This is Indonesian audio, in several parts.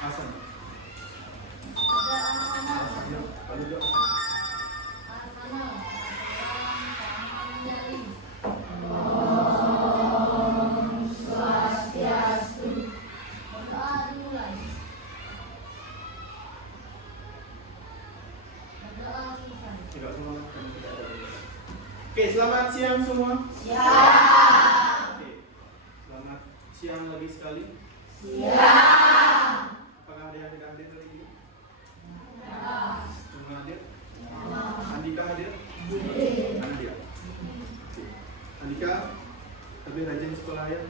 Asam. Oke, selamat siang semua. Siang. Oke, selamat siang lagi sekali. Siang. Apakah ada yang tidak hadir hari ini? Ya. Semua hadir? Ya. Andika hadir? Hadir. Mana dia? Oke. Andika, lebih rajin sekolah ya?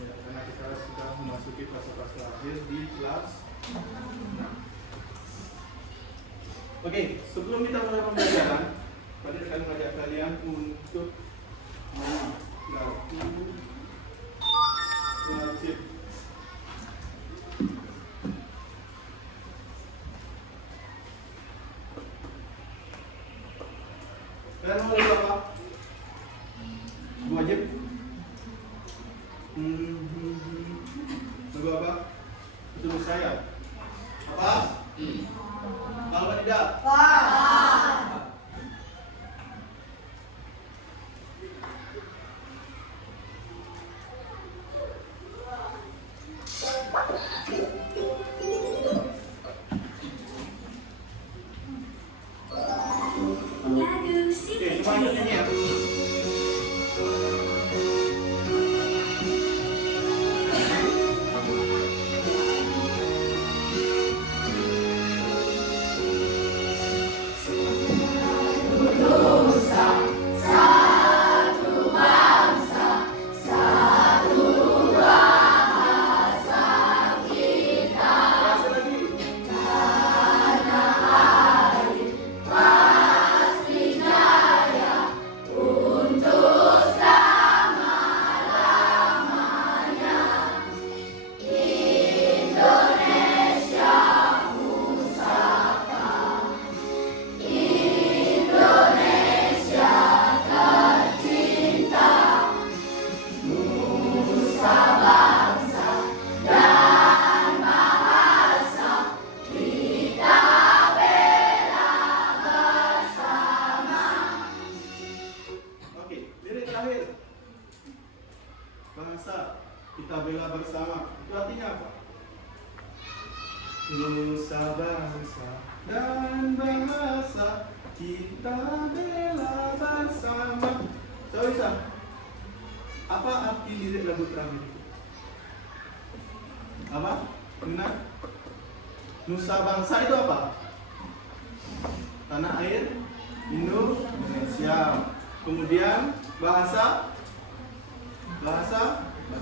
Ya, karena kita sudah memasuki fase-fase akhir di kelas. Oke, sebelum kita mulai pembelajaran, tadi akan mengajak kalian untuk melakukan wajib. Kalian mau lagu apa? Wajib? Lagu apa? Itu saya. Apa? Kalau tidak? Oke, semuanya nyanyi ya. Berasa lagi. Oke, lirik terakhir. Bangsa kita bela bersama. Itu artinya apa? Nusa bangsa dan bahasa kita bela bersama. Coba bisa. Apa arti lirik lagu terakhir itu? Apa? Benar? Nusa bangsa itu apa? Tanah air Indonesia. Kemudian bahasa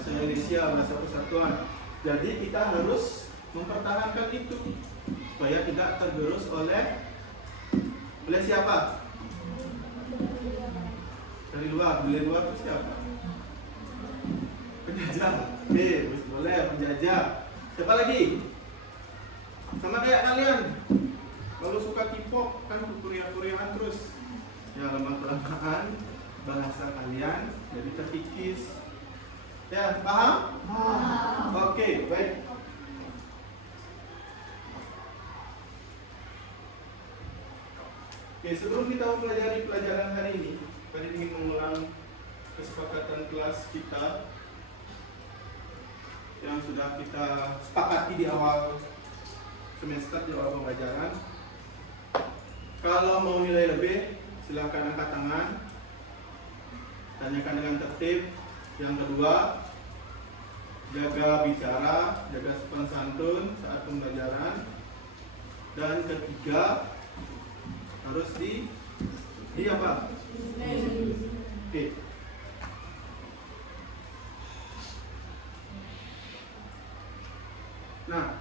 Indonesia, bahasa persatuan. Jadi kita harus mempertahankan itu supaya tidak tergerus oleh siapa? Dari luar. Dari luar itu siapa? Penjajah. Oke, boleh penjajah. Siapa lagi? Sama kayak kalian. Kalau suka K-pop kan Korea-Koreaan terus. Ya, lama-kelamaan bahasa kalian jadi terkikis. Ya, paham? Oke, baik. Oke, sebelum kita mempelajari pelajaran hari ini, tadi ingin mengulang kesepakatan kelas kita yang sudah kita sepakati di awal semester, di awal pembelajaran. Kalau mau nilai lebih, silakan angkat tangan, tanyakan dengan tertib. Yang kedua, jaga bicara, jaga sopan santun saat pembelajaran. Dan ketiga, harus di apa? Oke. Nah,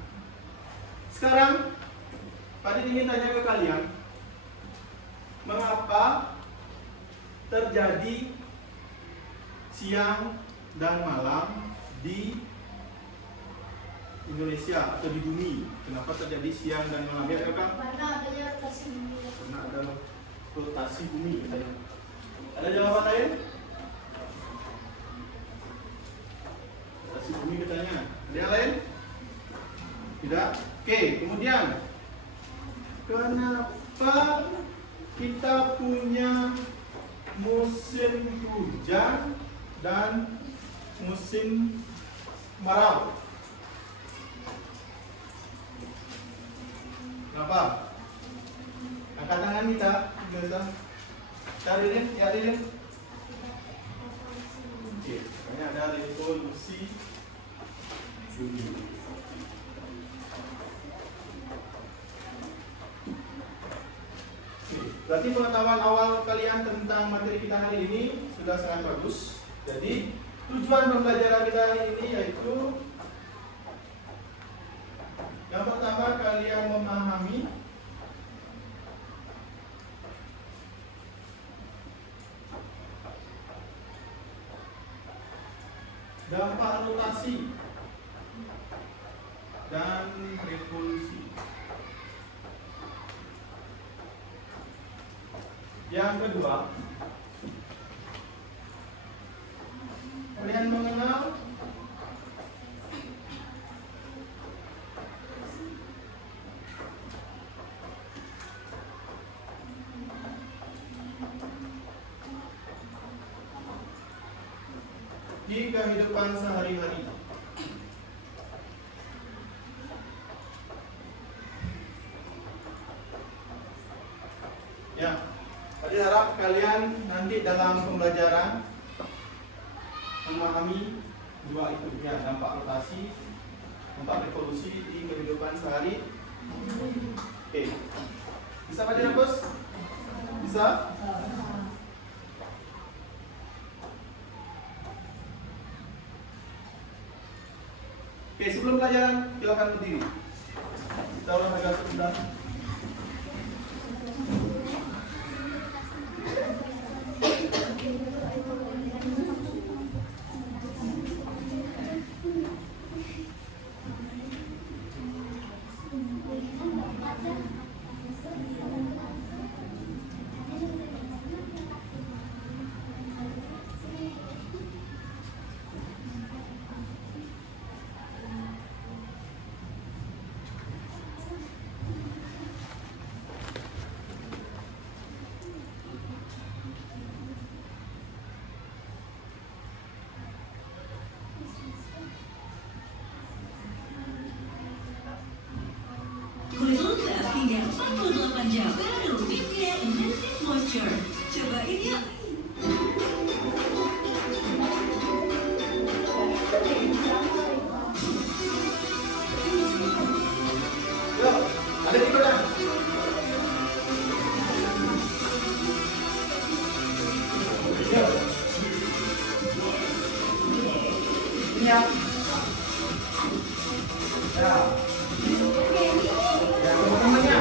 sekarang Pak Din ingin tanya ke kalian, mengapa terjadi siang dan malam di Indonesia atau di bumi? Kenapa terjadi siang dan malam? Ya, Kak? Karena adanya rotasi bumi. Karena ada rotasi bumi katanya. Ada jawaban lain? Rotasi bumi katanya. Ada yang lain? Tidak? Oke, kemudian kenapa kita punya musim hujan dan musim kemarau? Kenapa? Angkat tangan kita, biasa. Cari Lin, ya Lin. Oke, makanya ada revolusi bumi. Berarti pengetahuan awal kalian tentang materi kita hari ini sudah sangat bagus. Jadi tujuan pembelajaran kita hari ini yaitu yang pertama kalian memahami dampak rotasi dan revolusi. Yang kedua, kalian mengenal di kehidupan sehari-hari. Ya, tadi harap kalian nanti dalam pembelajaran memahami dua itu, ya, dampak rotasi, dampak revolusi di kehidupan sehari. Oke, bisa Pak Dirapus? Bisa? Oke, sebelum pelajaran, silakan berdiri. Kita olahraga sebentar. Kulkas hingga 48 jam baru Nivea Intensive Moisture. Cobain yuk. Yuk, ada di mana? Yuk. Ini ya. Ya. Ya, teman-temannya.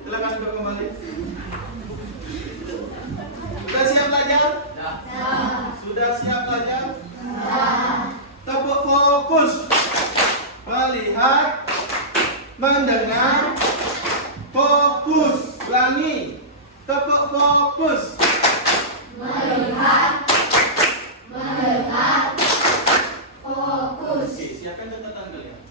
Silakan untuk kembali. Sudah siap belajar? Sudah siap belajar? Tepuk fokus. Melihat, mendengar, fokus. Ulangi. Tepuk fokus. Melihat, mendengar, fokus. Oke, siapkan catatan kalian.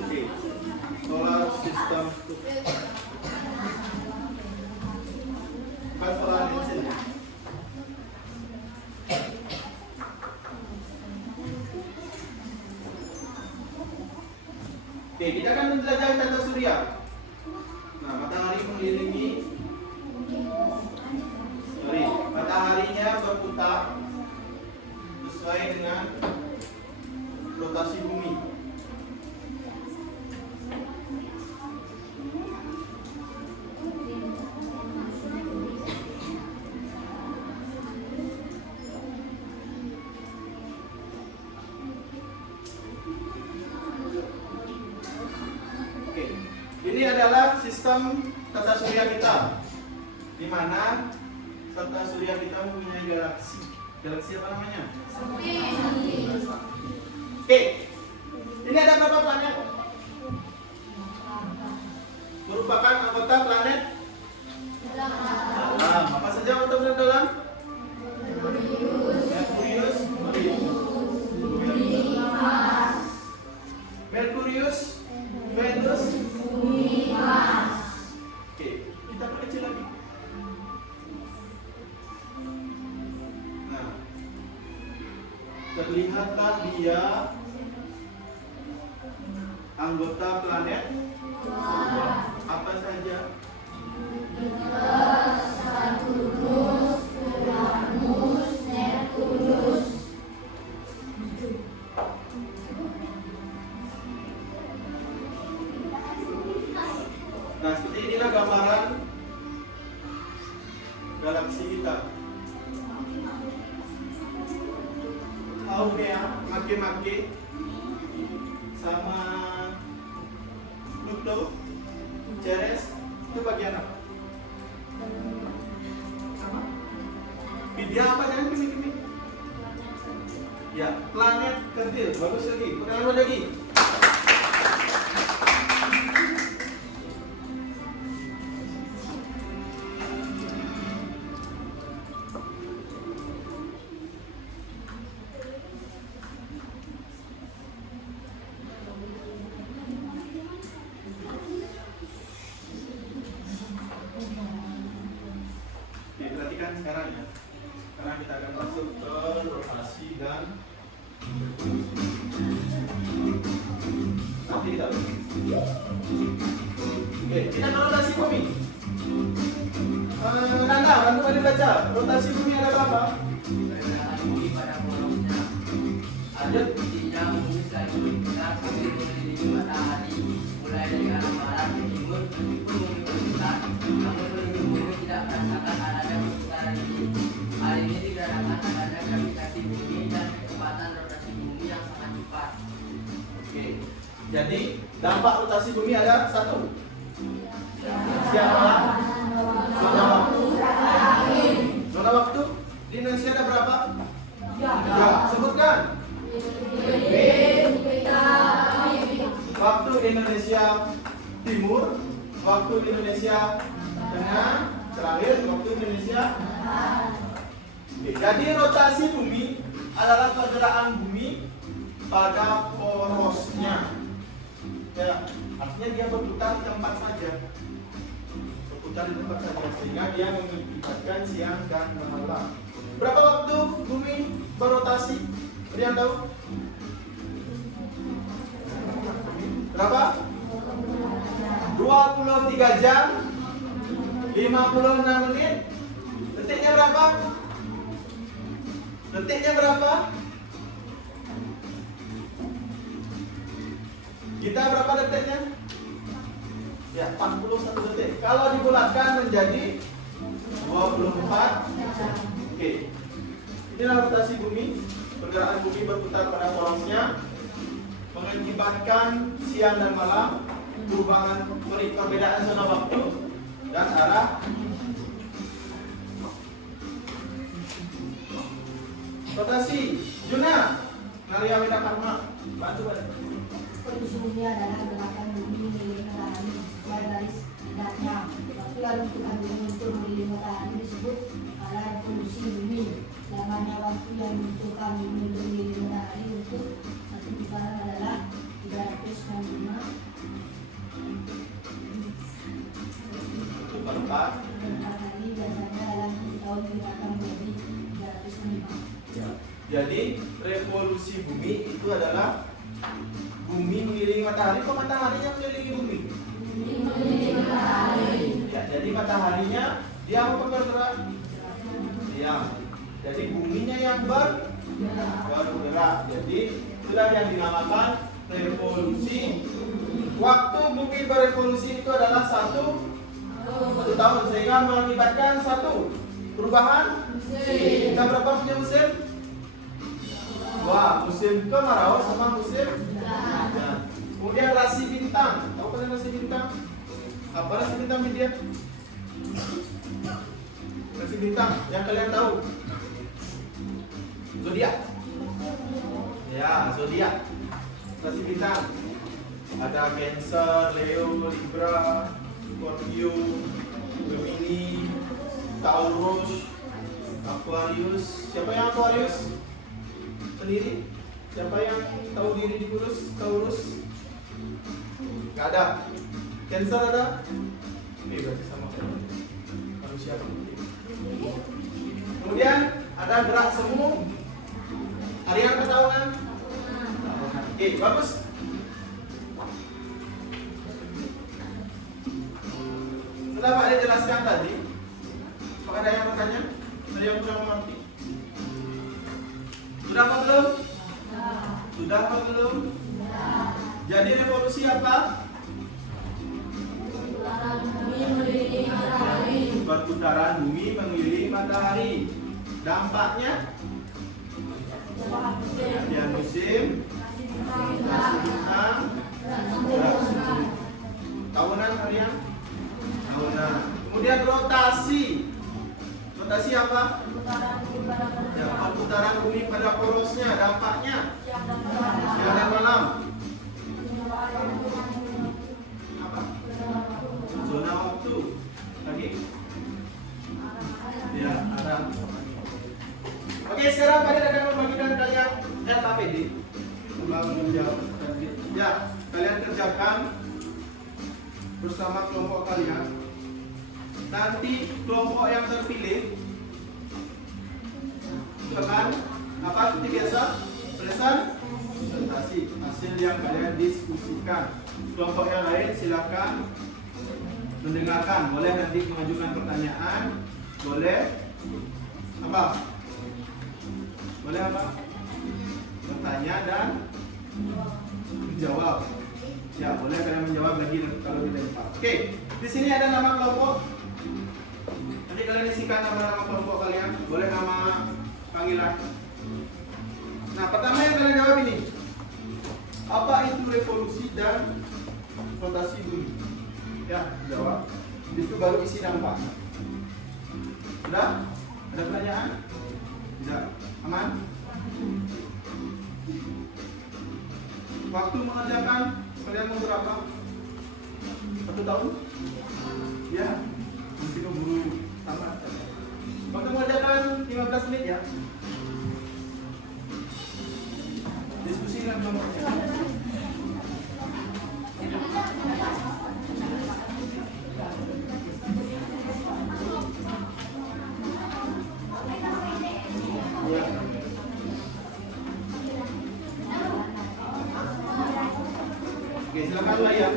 Oke. Solar system struktur. Kalkulator di sini. Oke, kita akan mempelajari tata surya. Nah, matahari mengelilingi, mataharinya berputar sesuai dengan rotasi bumi. Oke, ini adalah sistem tata surya kita, di mana tata surya kita mempunyai galaksi. Galaksi apa namanya? Oke, ini ada berapa planet? Merupakan anggota planet dalam. Apa saja anggota planet dalam? Merkurius, Venus, Oke, kita perkecil lagi. Nah, terlihatlah dia anggota planet apa saja? Nah, seperti inilah gambaran galaksi kita. Haumea, Make sama Pluto, Ceres itu bagian apa? Dia apa jangan kimi-kimi? Ya, planet kecil. Bagus lagi. Kurang lagi. Perhatikan sekarang ya. Sekarang kita akan masuk ke rotasi dan nanti kita Oke, kita ke rotasi bumi. Nanda, bantu kalian baca. Rotasi bumi ada berapa? Pergerakan bumi pada polosnya. Ada buktinya bumi selalu berputar sambil mengelilingi matahari, mulai dari arah barat ke timur meskipun bumi berputar, namun penduduk bumi tidak merasakan adanya perputaran ini. Hal ini dikarenakan adanya gravitasi bumi dan kecepatan rotasi bumi yang sangat cepat. Oke. Jadi dampak rotasi bumi ada satu. Siapa? Zona waktu. Zona waktu di Indonesia ada berapa? Ya, sebutkan. Waktu Indonesia Timur, waktu Indonesia Tengah, terakhir waktu Indonesia. Oke, jadi rotasi bumi adalah pergerakan bumi pada porosnya. Ya, artinya dia berputar di tempat saja. Berputar di tempat saja sehingga dia mengakibatkan siang dan malam. Berapa waktu bumi berotasi? Ada yang tahu? Berapa? 23 jam 56 menit. Detiknya berapa? Detiknya berapa? Kita berapa detiknya? Ya, 41 detik. Kalau dibulatkan menjadi 24. Oke. Inilah rotasi bumi. Pergerakan bumi berputar pada porosnya, mengakibatkan siang dan malam, perbedaan zona waktu dan arah. Rotasi Juna, Naria Weda Karma, bantu balik. Kondisi bumi adalah gerakan bumi mengelilingi matahari sesuai garis tegaknya. Waktu lalu kita bumi untuk mengelilingi matahari disebut adalah revolusi bumi. Lamanya waktu yang dibutuhkan bumi untuk mengelilingi matahari untuk satu putaran adalah 365 Perempat. hari, biasanya gerakan menjadi 305. Ya. Jadi revolusi bumi itu adalah bumi mengelilingi matahari. Kok mataharinya mengelilingi bumi? Ya, jadi mataharinya dia apa bergerak? Diam. Jadi buminya yang bergerak. Jadi itulah yang dinamakan revolusi. Waktu bumi berevolusi itu adalah satu tahun, sehingga mengakibatkan satu perubahan. Kita berapa punya musim? Wah, musim kemarau sama musim hujan. Kemudian rasi bintang. Tahu kan rasi bintang? Apa rasi bintang media? Rasi bintang yang kalian tahu? Zodiak. Ya, zodiak. Rasi bintang. Ada Cancer, Leo, Libra, Scorpio, Gemini, Taurus, Aquarius. Siapa yang Aquarius? Sendiri? Siapa yang tahu diri di Taurus? Gak ada. Cancer ada? Berarti sama manusia. Kemudian ada gerak semu. Harian ke tahunan? Oke, bagus. Setelah Pak Ade jelaskan tadi, apakah ada yang bertanya? Saya yang kurang mengerti. Sudah apa belum? Sudah apa belum? Jadi revolusi apa? Perputaran bumi mengelilingi matahari. Dampaknya? Pergantian musim, rasi bintang, tahunan harian, tahunan. Kemudian rotasi. Rotasi apa? Ya, perputaran bumi pada porosnya. Dampaknya siang dan malam. Apa? Zona waktu. Lagi? Ya, ada. Oke, sekarang kalian akan membagikan kalian LKPD. Ya, kalian kerjakan bersama kelompok kalian. Nanti kelompok yang terpilih akan apa seperti biasa presentasi hasil yang kalian diskusikan. Kelompok yang lain silakan mendengarkan. Boleh nanti mengajukan pertanyaan. Boleh apa? Boleh apa? Bertanya dan menjawab. Ya, boleh kalian menjawab lagi kalau tidak lupa. Oke, di sini ada nama kelompok. Nanti kalian isikan nama-nama kelompok kalian. Boleh nama panggilan. Nah, pertama yang kalian jawab ini. Apa itu revolusi dan rotasi bumi? Ya, jawab. Itu baru isi dampak. Sudah? Ada pertanyaan? Tidak. Aman? Waktu mengerjakan kalian mau berapa? 1 tahun? Ya, mesti keburu tamat. Waktu mengerjakan 15 menit ya. Diskusi dengan kelompoknya. Oke, silakan lah ya.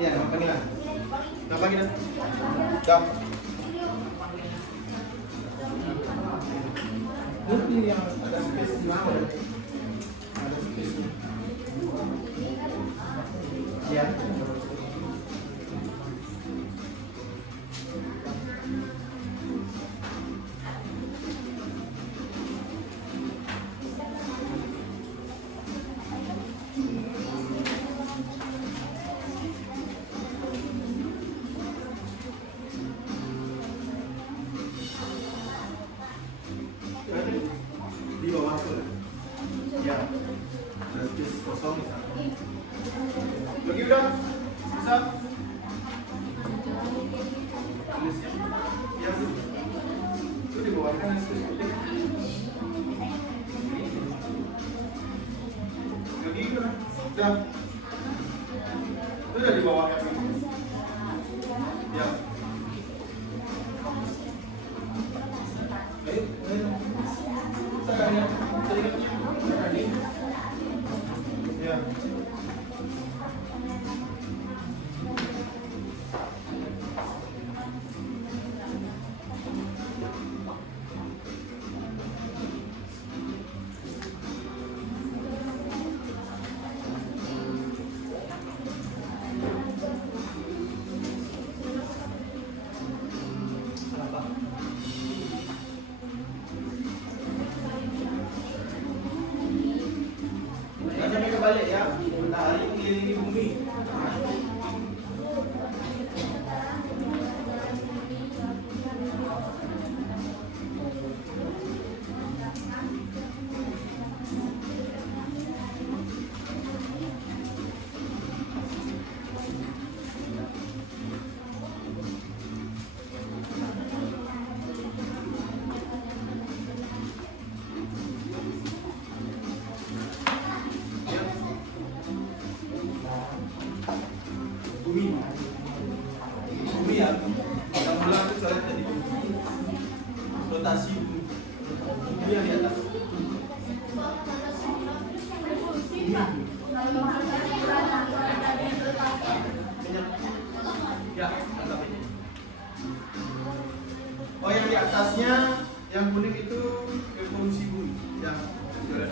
Iya, nama panggilan. Nama panggilan. Jam. Nanti yang ada space di mana? Ada space. Ya. Di bawah itu ya, ada space kosong bisa. Lagi udah bisa tulisnya ya, itu di bawah kan ada space putih. Lagi udah di bawah yang ini. bumi. Bumi ya. Yang mula itu coret tadi. Rotasi bumi. Bumi yang di atas. Ya, anggap ini. Oh, yang di atasnya, yang kuning itu revolusi bumi. Yang sudah.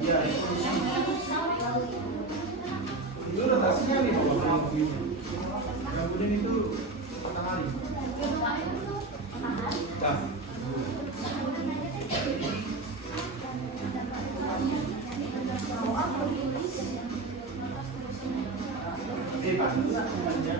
Iya, revolusi. Itu rotasinya nih, yang kuning itu matahari. Nah. Ini pantas sebenarnya.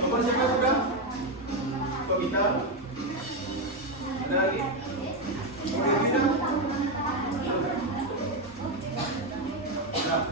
Nomor siapa sudah? Kok kita? Ada lagi? Oke, kita. Nah.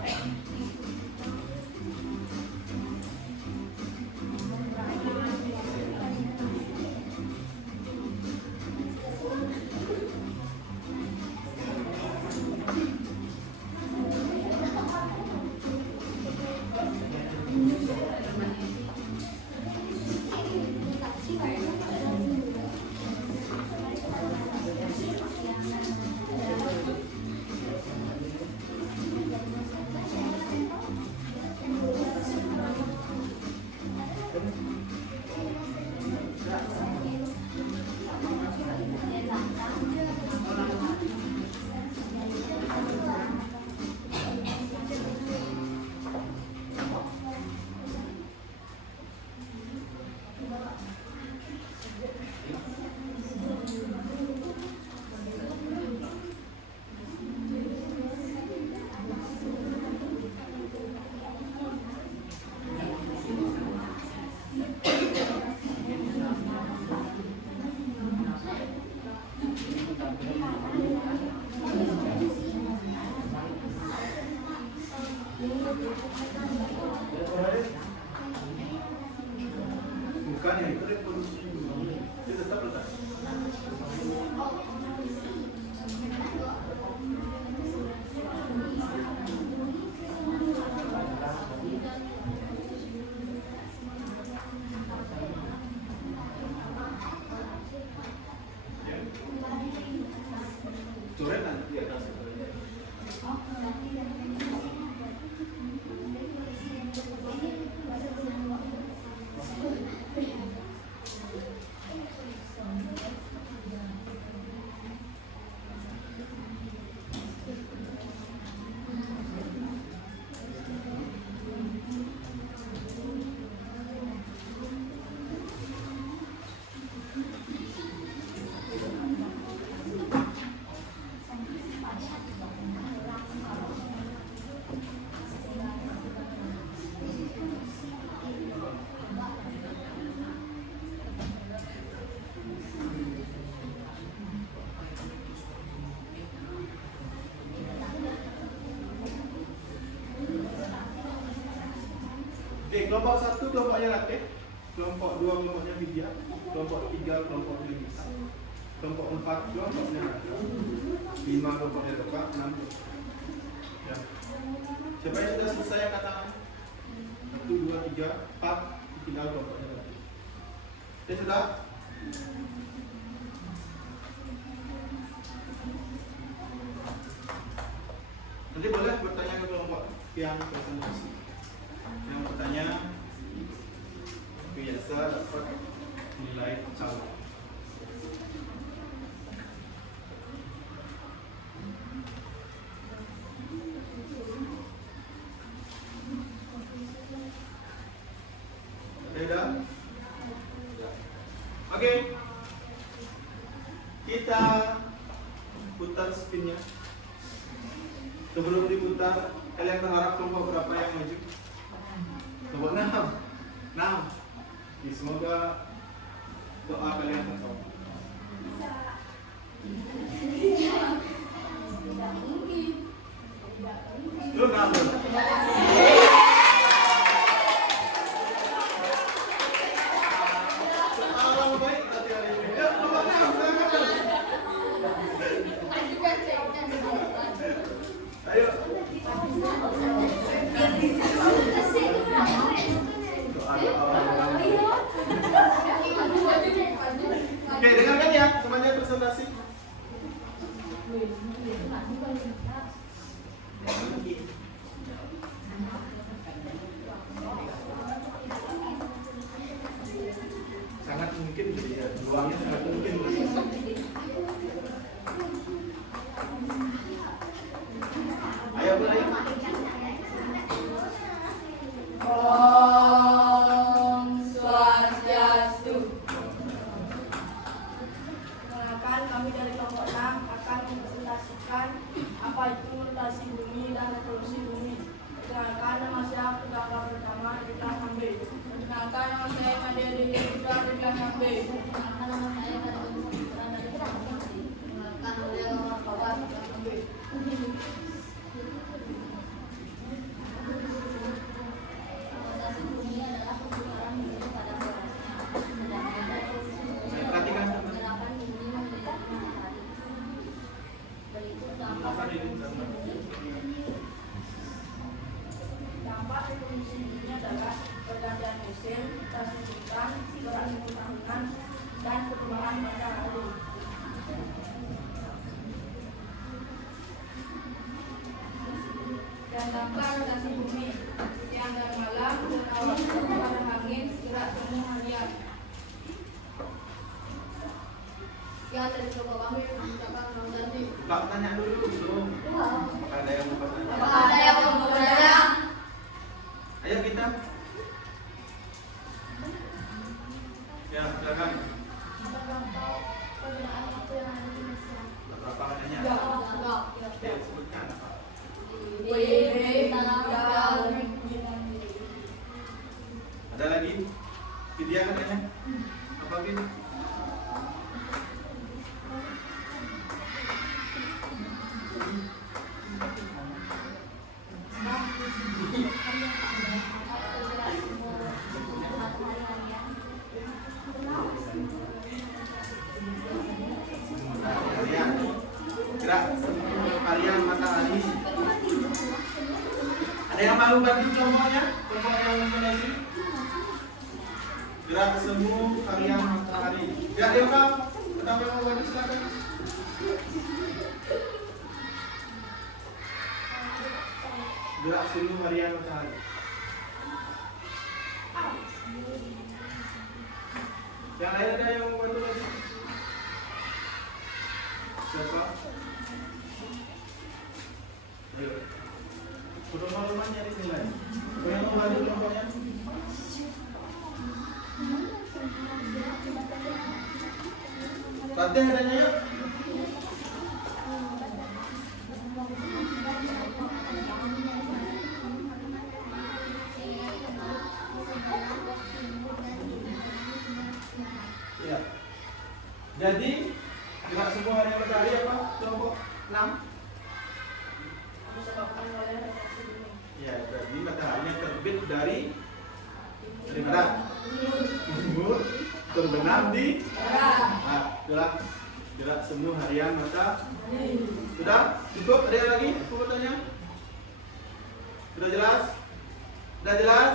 Kelompok 1 kelompoknya Latif, kelompok 2 kelompoknya Vidya, kelompok 3 kelompoknya Nisa, kelompok 4 kelompoknya Nada, 5 kelompoknya Teka, 6 ya. Siapa yang sudah selesai yang katakan? 1, 2, 3, 4 tinggal kelompoknya Latif. Ya sudah? Nanti boleh bertanya ke kelompok yang presentasi. Yang bertanya biasa dapat nilai calon. Beda? Oke. Kita putar spinnya. Sebelum diputar, kalian berharap kelompok berapa yang maju? Kelompok 6. Oke, semoga doa kalian terkabul. Lu ngambil. Orang baik berarti hari ini. Ya, kelompok 6, silakan. Ayo. Oke, dengarkan ya, semuanya presentasi. Sangat mungkin jadi ya, peluangnya sangat mungkin. Ayo mulai. Om Swastiastu. Perkenalkan, kami dari kelompok 6 akan mempresentasikan apa itu rotasi bumi dan revolusi bumi. Perkenalkan, nama saya peserta pertama Ridwan Hambe. Perkenalkan, nama saya Nadia Dewi Ridwan Hambe. Perkenalkan, nama saya Nadia Dewi Ridwan Hambe. Perkenalkan, saya Bapak Ridwan Hambe. Perhatikan. Dampak revolusi ini adalah pergantian musim, mutasi hutan, beralih tahunan, dan perubahan matahari. Dan dampak rotasi bumi, siang dan malam, awal perubahan angin, gerak semu harian. Sekian dari kelompok kami, mengucapkan selamat ganti. Pak tanya dulu belum? Ada yang mau tanya? Apakah ada yang mau bertanya? Ayo kita. Ya, silakan. Berapa adanya? Ya, sebutkan apa? Ada lagi? Vidya katanya? Apa Vidya? Gerak harian matahari. Ada yang mau bantu kelompoknya? Kelompok yang memiliki gerak semu harian matahari. Ya, dia kau. Pertama yang mau bantu silakan. Gerak semu harian matahari. Yang lain ada yang mau bantu lagi? Siapa? Ayo. Rumah-rumah nyari nilai. Yang mau bantu kelompoknya? Latihan adanya yuk. Ya. Jadi gerak semua hari matahari apa? Kelompok 6. Disebabkan oleh rotasi bumi. Ya, jadi matahari yang terbit dari Di mana? Timur. Terbenam di gerak semu harian matahari. Sudah? Cukup? Ada yang lagi pertanyaannya? Sudah jelas? Sudah jelas?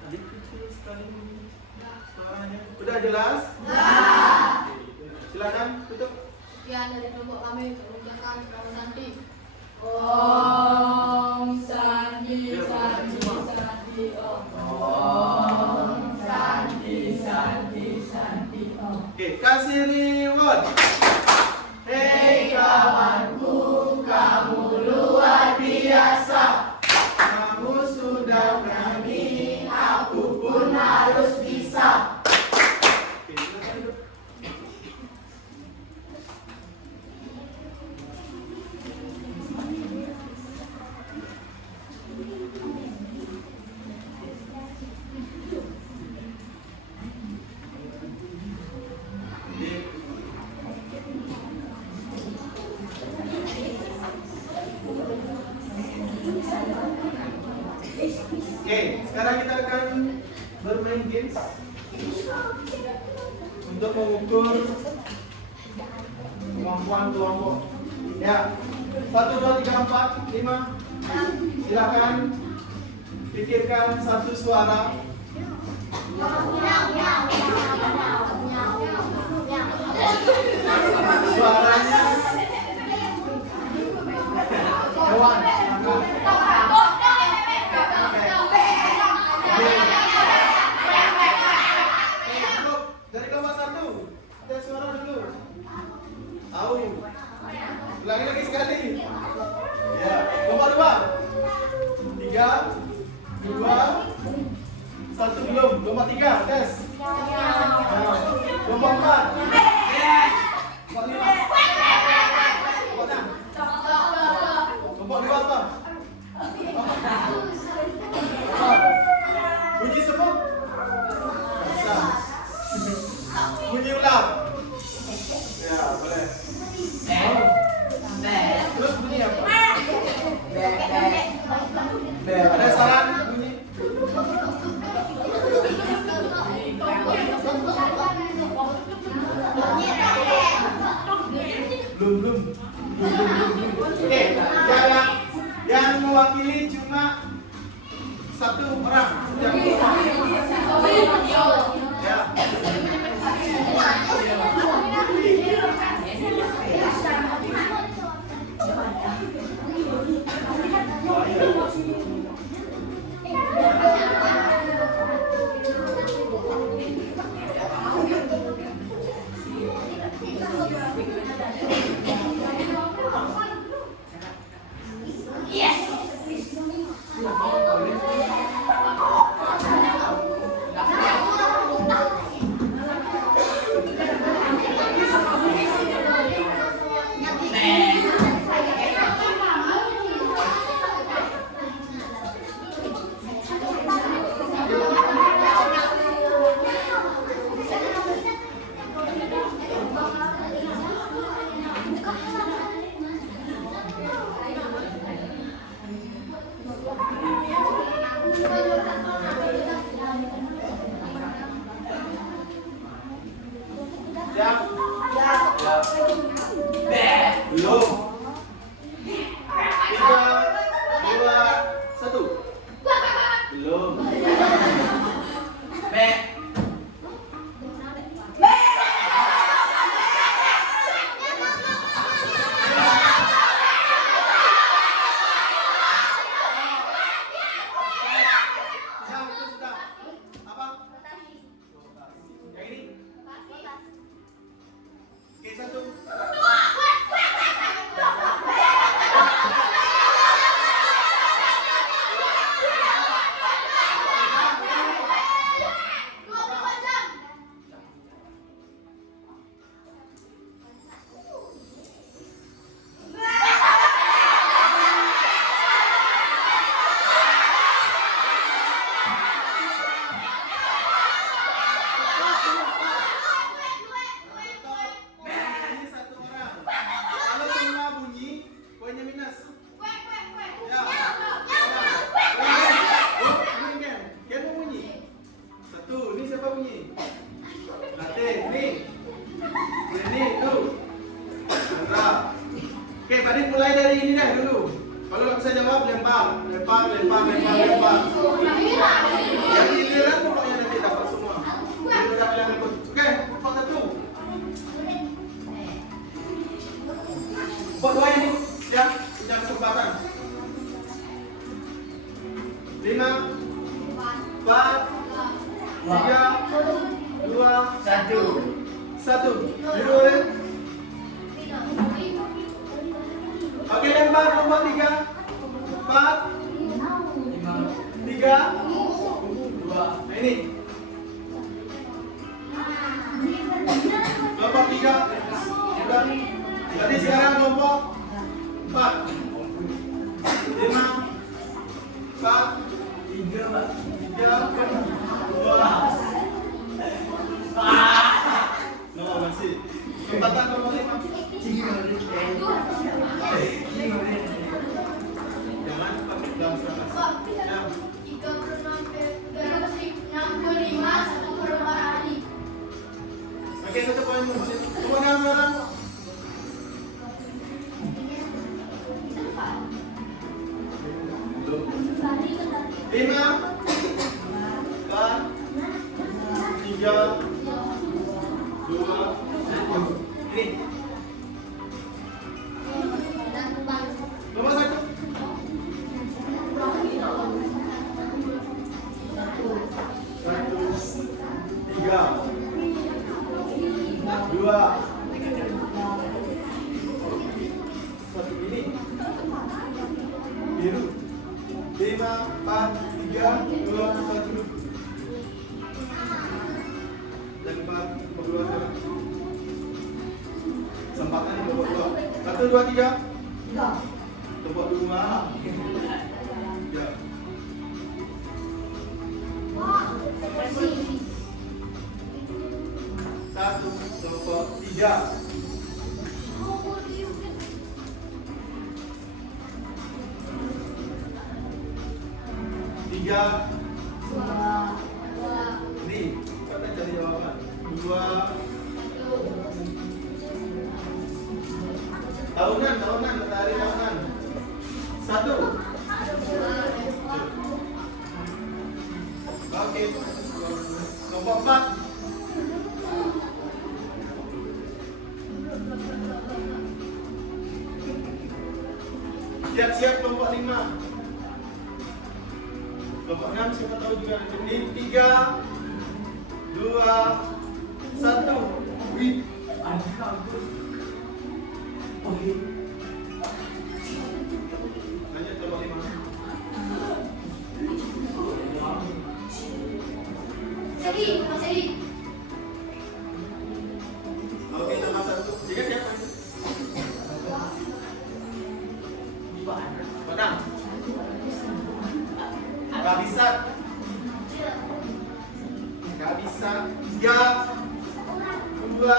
Tadi kecil sekali suaranya. Sudah jelas? Silakan tutup. Sekian dari kelompok kami mengucapkan Om Santi. Om Santi, Santi, Santi, Om. Santi, Santi, Santi, Om. Oke, kasih reward. Hei kawanku, kamu luar biasa. Kamu sudah berani, Aku pun harus bisa. Oke, silakan duduk. Oke, sekarang kita akan bermain games untuk mengukur kemampuan kelompok. Ya, 1, 2, 3, 4, 5. Silakan pikirkan satu suara. Suaranya hewan. Dari kelompok 1, tes suara dulu. Tahu. Ulangi lagi sekali. Ya, kelompok 2. 3, 2, 1 belum. Kelompok 3, tes. Nah, kelompok 4. Kelompok 5. Kelompok 6. Kelompok 2 apa? Bunyi semut. Bisa. Bunyi ular. Ya, boleh. Terus bunyi apa? Ada saran bunyi? Belum. Oke, yang mewakili cuma satu orang. Ya. Siap? Belum. 3, 2, 1. Belum. Sudah, itu sudah. 3, 2, 1. Biru boleh? Oke, lempar kelompok 3, 4, 3, 2. Nah ini. Kelompok 3. Berarti sekarang kelompok 4, 5, 4, 3, 2. No, masih. Kesempatan kelompok 5. Jangan pakai dalam serangkas. Oke, satu poin. Semua orang. 5, 4, 3, 2, 1. Ini. Nomor 1. 3, 2, 1. Ini. Biru. 5, 4, 3, 2, 1. Dan 4, berdua sekarang. Sempatan itu berdua. 1, 2, 3. Kelompok 2. 3. Satu, kelompok 3. 3. Ini, kita cari jawaban. 2. Tahunan, matahari tahunan. 1. Oke. Kelompok 4. Siap-siap kelompok 5. Kelompok 6 siapa tahu juga. Ini 3, 2, 1. Wih. Lanjut kelompok 5. Oke, nomor 1. Tiga siapa? Padang. Gak bisa. 3, 2,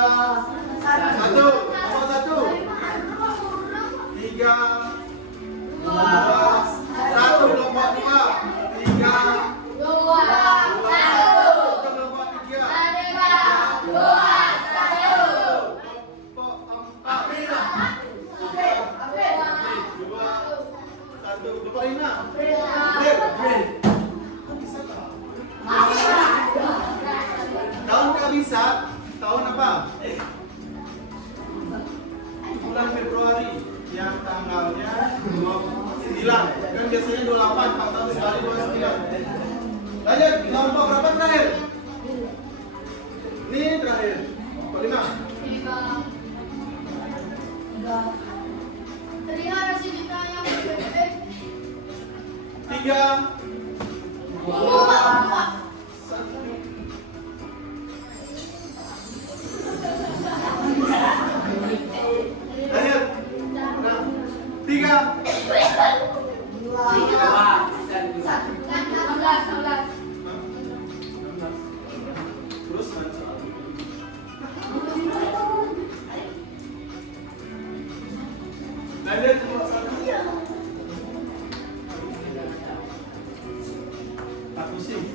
1. Nomor 1. 3, 2, 1. Kelompok 2. 3, 2, 1. Kelompok 3. 2, 1. Kelompok 4. 2, 1. Kelompok 5. Tahun gak bisa. Tahun apa? Bulan Februari yang tanggalnya 29. Kan biasanya 28, 4 tahun sekali 29. Lanjut, kelompok berapa terakhir? Ini terakhir. Kelompok 5. Terlihat hasil kita yang berbeda. 3, 2, 1. Lanjut. 3, 16. terus lanjut kelompok 1. Tak pusing.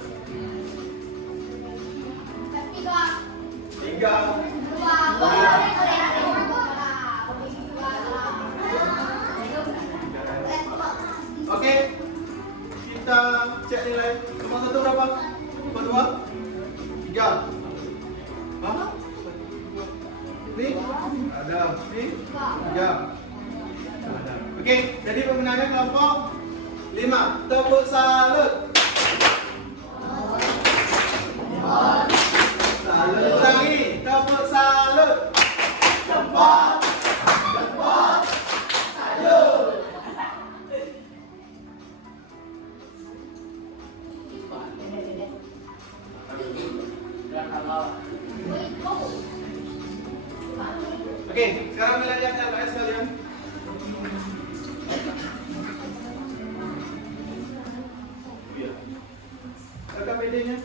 3, oke, kita cek nilai. Nomor 1 berapa? Nomor 2? 3. Hah? Ini? Ada. Ini? 3. Ada. Oke, jadi pemenangnya kelompok 5. Tepuk salut. Oke, sekarang kalian lihat LKS kalian. Iya. LKPD-nya.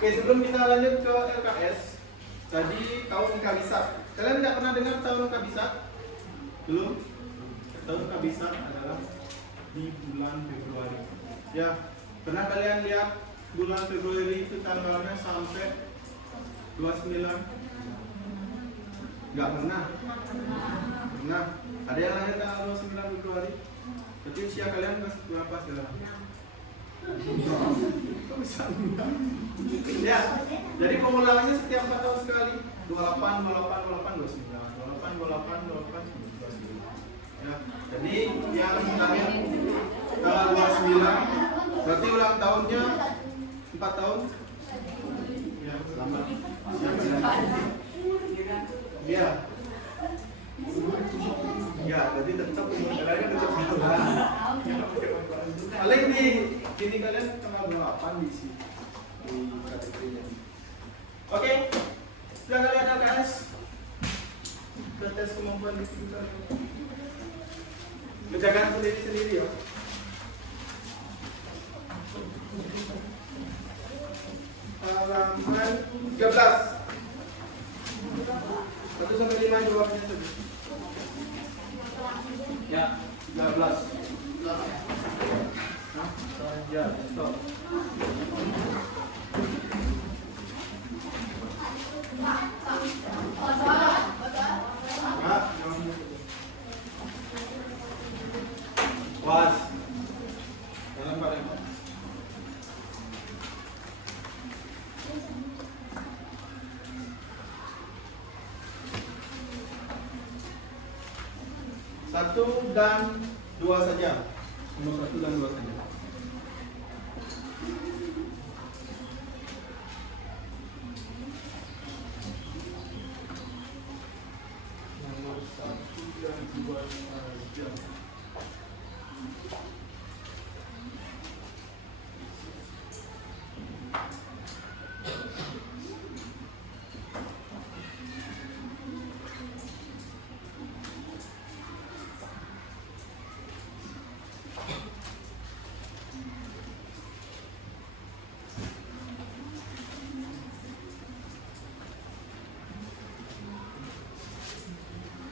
Oke, sebelum kita lanjut ke LKS, tadi tahun Kabisat. Kalian tidak pernah dengar tahun Kabisat? Belum? Tahun Kabisat adalah di bulan Februari. Ya, pernah kalian lihat bulan Februari itu tanggalnya sampai 29? Enggak pernah. Pernah. Ada yang lahir tanggal 29 Februari? Berarti usia kalian berapa sekarang? Ya, jadi pengulangannya setiap 4 tahun sekali. 28, 28, 28, 29, 28, 28, 28, 29. Ya, jadi yang lahir tanggal 29 berarti ulang tahunnya 4 tahun. Ya, selamat. Ya. Ya, jadi tetap umur kalian tetap berapa? Paling di ini kalian tanggal 8 di sini di kategorinya. Oke, sudah kalian LKS, kita tes kemampuan di kita. Kerjakan sendiri-sendiri ya. Halaman 13. 1 sampai 5 jawabnya saja. Ya, 13. Ya, stop. Was. Dalam badan. Satu dan dua saja. Nomor 1 dan 2 saja. Nomor 1 dan 2 saja.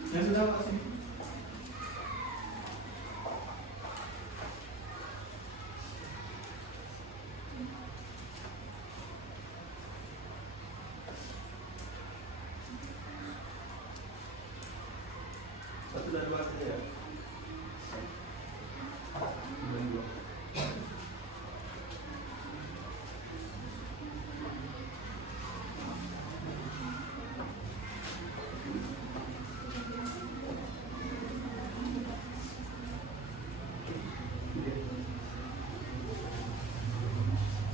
Yang sudah kasih. Satu dan dua saja ya. Dan dua.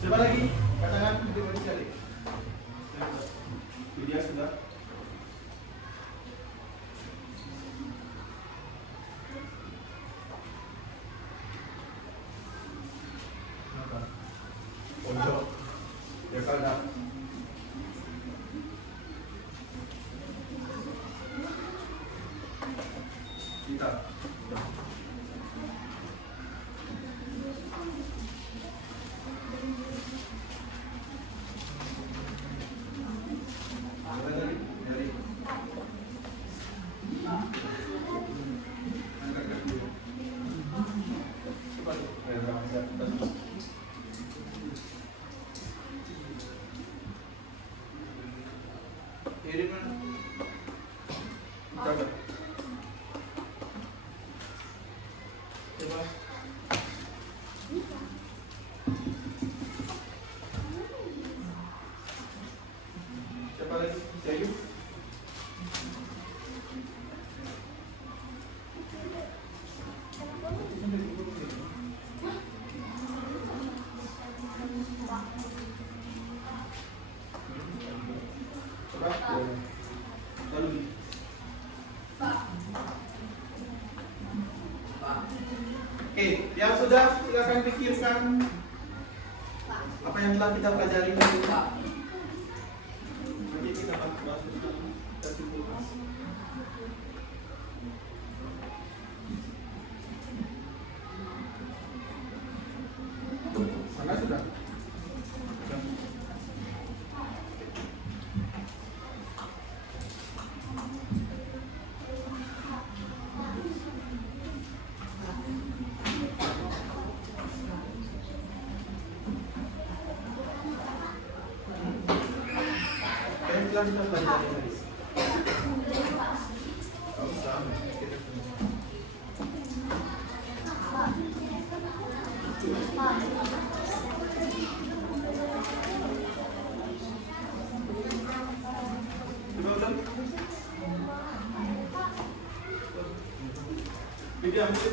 Siapa lagi? Katakan video sekali. Video sudah. Apa? Pojok. Ya kada. Kita. Kirim mana? Coba. Coba. Siapa lagi? Sayu. Oke, yang sudah silakan pikirkan apa yang telah kita pelajari tadi. Nanti kita bahas bersama. Kita simpulkan. Mana sudah? Yang telah kita pelajari tadi. Oh, sama. Jadi ambil.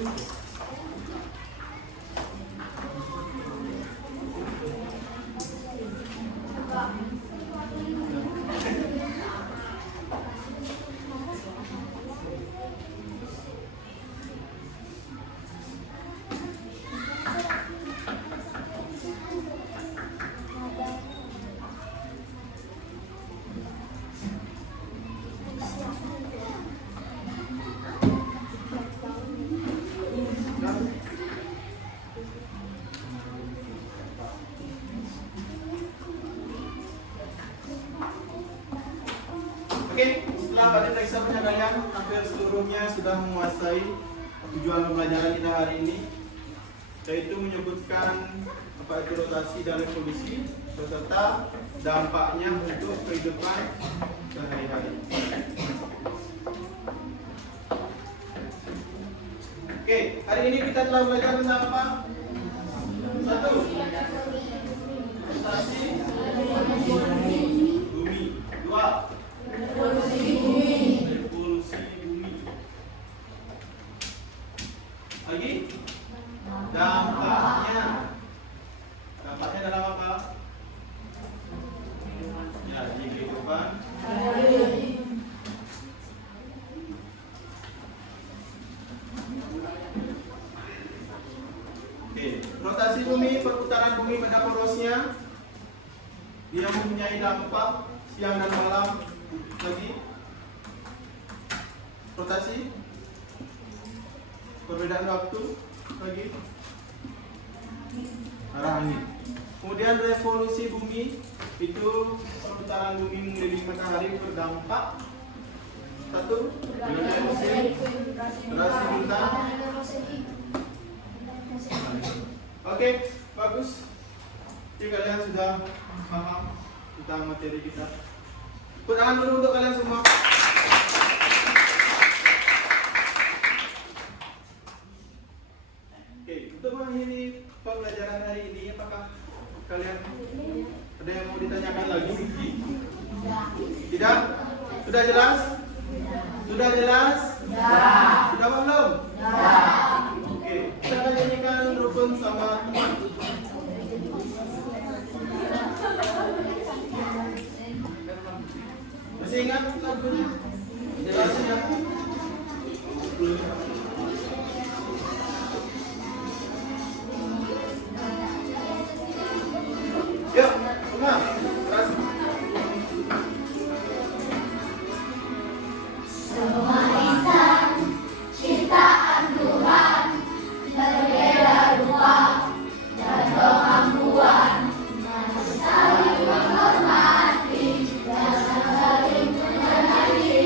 Oke, setelah pada teks kalian hampir seluruhnya sudah menguasai tujuan pembelajaran kita hari ini, yaitu menyebutkan apa itu rotasi dan revolusi beserta dampaknya untuk kehidupan sehari-hari. Oke, hari ini kita telah belajar tentang apa? Satu, rotasi bumi. Dua, revolusi bumi. Lagi? Dampaknya. Dampaknya dalam apa? Ya, di kehidupan. Oke, rotasi bumi, perputaran bumi pada porosnya, dia mempunyai dampak siang dan malam. Lagi, rotasi, perbedaan waktu. Lagi, arah angin. Kemudian revolusi bumi, itu perputaran bumi mengelilingi matahari berdampak. Satu, rotasi bintang. Oke, bagus. Jadi kalian sudah paham tentang materi kita. Tepuk tangan dulu untuk kalian semua. Oke, untuk mengakhiri pembelajaran hari ini, apakah kalian ada yang mau ditanyakan lagi? Tidak? Sudah jelas? Sudah jelas? Sudah belum? Oke, kita akan nyanyikan rukun sama teman. Masih ingat lagunya? Jelasnya? Yuk, semua. Terus. Semua insan ciptaan Tuhan berbeda rupa dan kemampuan, saling menghormati dan saling mengenali.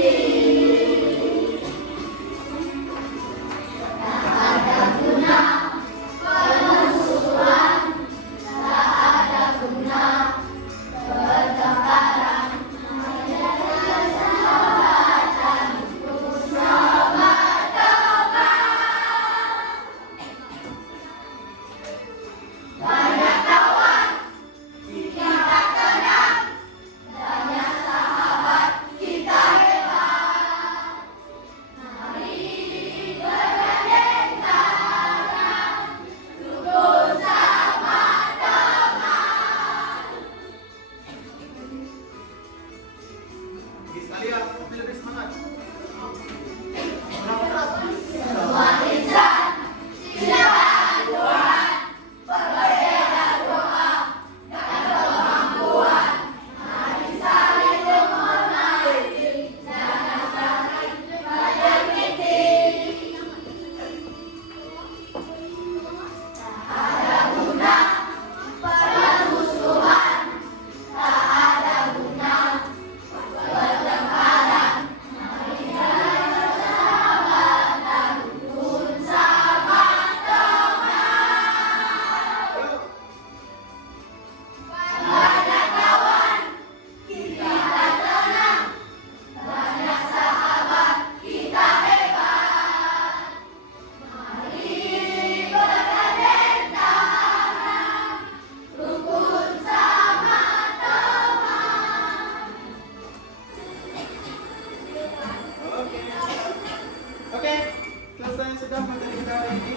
sudah materi kita hari ini.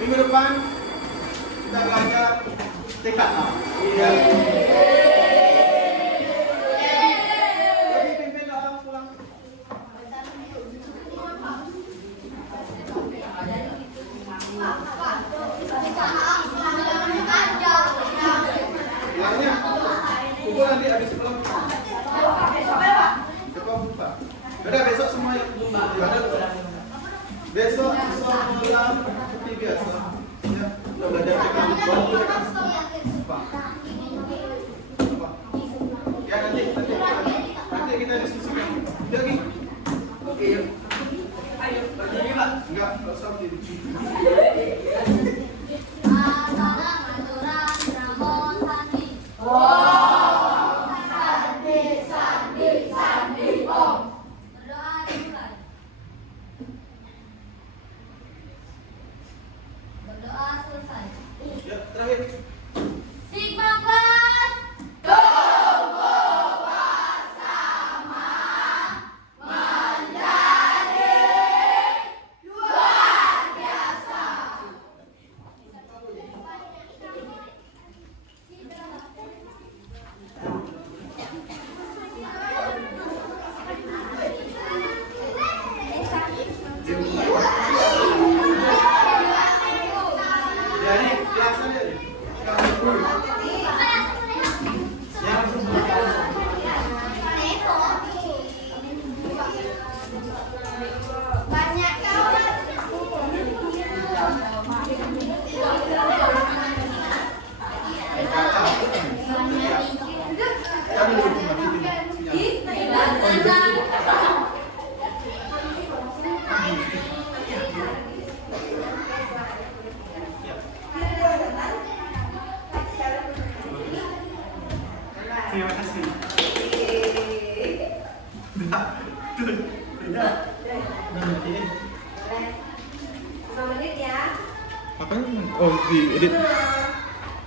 Minggu depan kita belajar TKA. Iya. Jadi pimpin doa pulang. Pulangnya, pukul nanti habis pulang. Coba buka. Udah besok semua yang belum ada. Besok malam seperti biasa. Ya, kita belajar TKA. Ya nanti kita diskusikan. Jadi, Oke, yuk. Ayo, berdiri, Pak. enggak usah berdiri. Berdoa selesai. Ya, terakhir. Sigma Class. Ya nih, kelasnya nih. Ya, langsung Banyak kawan. Kami dulu kembali. Terima kasih. Apa? Oh, di edit.